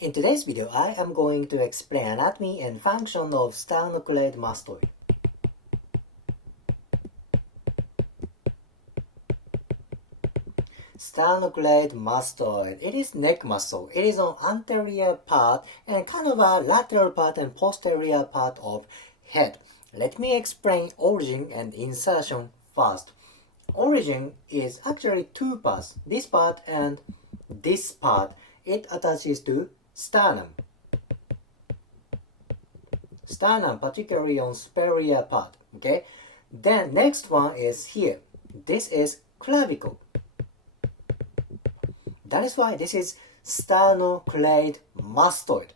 In today's video, I am going to explain anatomy and function of sternocleidomastoid. Sternocleidomastoid, it is neck muscle. It is on anterior part and kind of a lateral part and posterior part of head. Let me explain origin and insertion first. Origin is actually two parts, this part and this part. It attaches to sternum. Sternum, particularly on superior part. Okay. Then next one is here. This is clavicle. That is why this is sternocleidomastoid.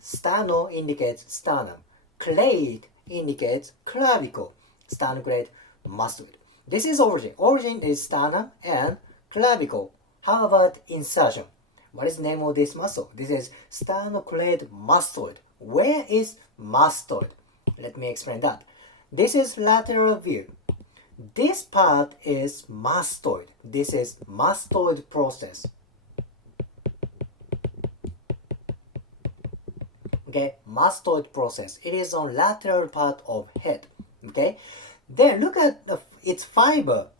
Sterno indicates sternum. Clade indicates clavicle. Sternocleidomastoid. This is origin. Origin is sternum and clavicle. How about insertion? What is the name of this muscle? This is sternocleidomastoid. Where is mastoid? Let me explain that. This is lateral view. This part is mastoid. This is mastoid process. Okay, mastoid process. It is on lateral part of head. Okay, then look at its fiber.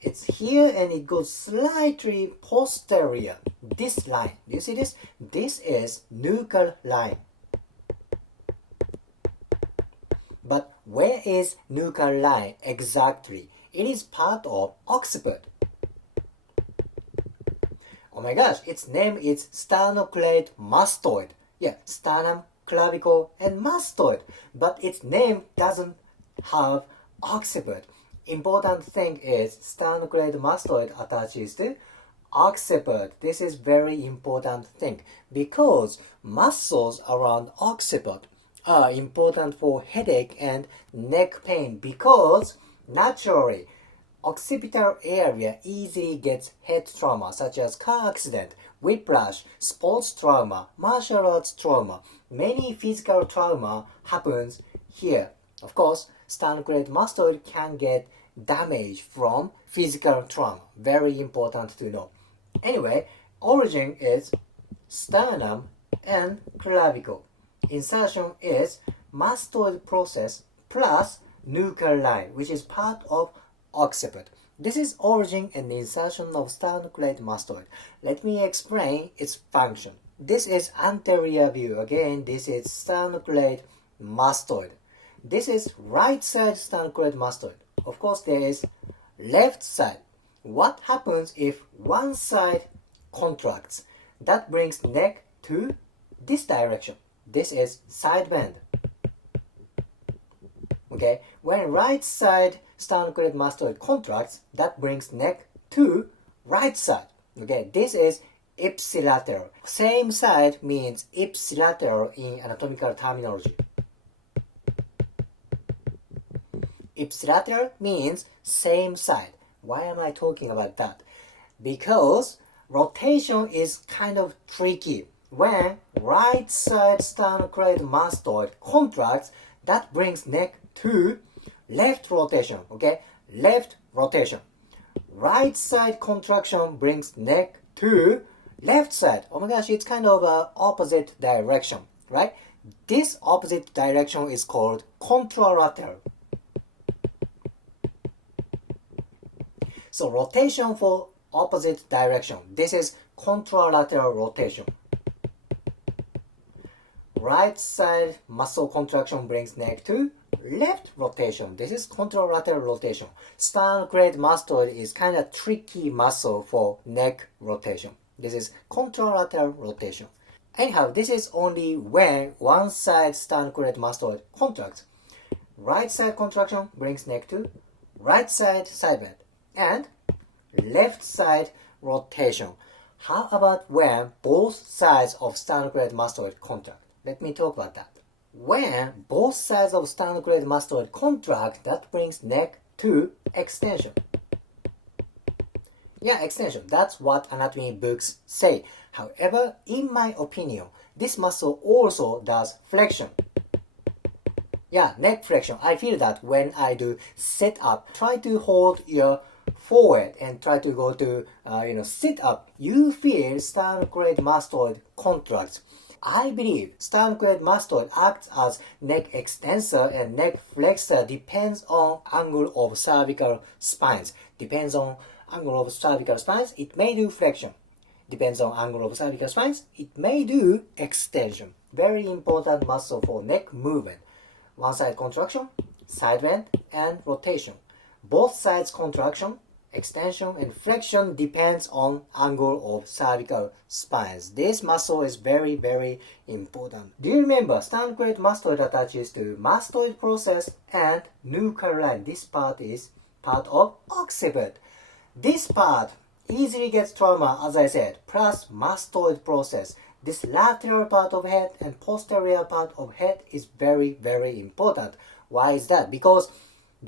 It's here and it goes slightly posterior. This line, do you see this? This is nuchal line. But where is nuchal line exactly? It is part of occiput. Oh my gosh, its name is sternocleidomastoid. Yeah, sternum, clavicle, and mastoid. But its name doesn't have occiput. Important thing is sternocleidomastoid attaches to occiput. This is very important thing because muscles around occiput are important for headache and neck pain because naturally occipital area easily gets head trauma such as car accident, whiplash, sports trauma, martial arts trauma. Many physical trauma happens here. Of course, sternocleidomastoid can get damage from physical trauma. Very important to know. Anyway, origin is sternum and clavicle. Insertion is mastoid process plus nuchal line, which is part of occiput. This is origin and insertion of sternocleidomastoid. Let me explain its function. This is anterior view. Again, this is sternocleidomastoid. This is right side sternocleidomastoid. Of course, there is left side. What happens if one side contracts? That brings neck to this direction. This is side bend. Okay, when right side sternocleidomastoid contracts, that brings neck to right side. Okay, this is ipsilateral. Same side means ipsilateral in anatomical terminology. Ipsilateral means same side. Why am I talking about that? Because rotation is kind of tricky. When right side sternocleidomastoid contracts, that brings neck to left rotation. Okay, left rotation. Right side contraction brings neck to left side. Oh my gosh, it's kind of opposite direction, right? This opposite direction is called contralateral. So rotation for opposite direction. This is contralateral rotation. Right side muscle contraction brings neck to left rotation. This is contralateral rotation. Sternocleidomastoid is kind of tricky muscle for neck rotation. This is contralateral rotation. Anyhow, this is only when one side sternocleidomastoid contracts. Right side contraction brings neck to right side side bend. And left side rotation. How about when both sides of sternocleidomastoid contract? Let me talk about that. When both sides of sternocleidomastoid contract, that brings neck to extension. Yeah, extension. That's what anatomy books say. However, in my opinion, this muscle also does flexion. Yeah, neck flexion. I feel that when I do sit up, try to hold your forward and try to go to sit up, you feel sternocleidomastoid contracts. I believe sternocleidomastoid acts as neck extensor and neck flexor depends on angle of cervical spines. Depends on angle of cervical spines, it may do flexion. Depends on angle of cervical spines, it may do extension. Very important muscle for neck movement. One side contraction, side bend, and rotation. Both sides contraction, extension, and flexion depends on angle of cervical spines. This muscle is very, very important. Do you remember sternocleidomastoid attaches to mastoid process and nuchal line? This part is part of occiput. This part easily gets trauma, as I said, plus mastoid process. This lateral part of head and posterior part of head is very, very important. Why is that? Because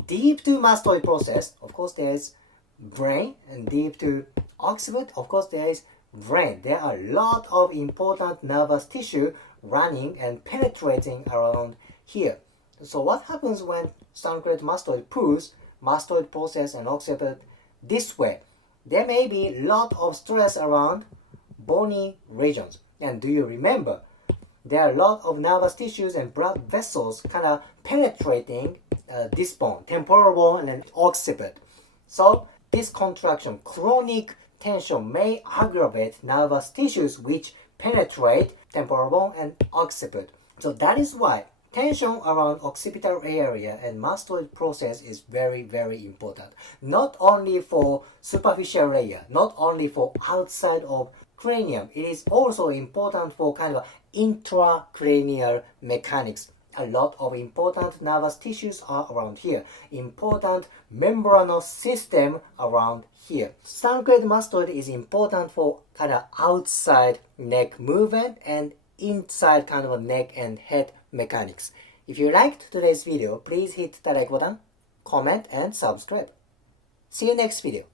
deep to mastoid process, of course, there is brain, and deep to occiput, of course, there is brain. There are a lot of important nervous tissue running and penetrating around here. So what happens when sternocleidomastoid pulls mastoid process and occiput this way? There may be a lot of stress around bony regions. And do you remember, there are a lot of nervous tissues and blood vessels kind of penetrating this bone, temporal bone and occiput. So this contraction, chronic tension, may aggravate nervous tissues which penetrate temporal bone and occiput. So that is why tension around occipital area and mastoid process is very, very important. Not only for superficial layer, not only for outside of cranium, it is also important for kind of intracranial mechanics. A lot of important nervous tissues are around here. Important membranous system around here. Sternocleidomastoid is important for kind of outside neck movement and inside kind of neck and head mechanics. If you liked today's video, please hit the like button, comment, and subscribe. See you next video.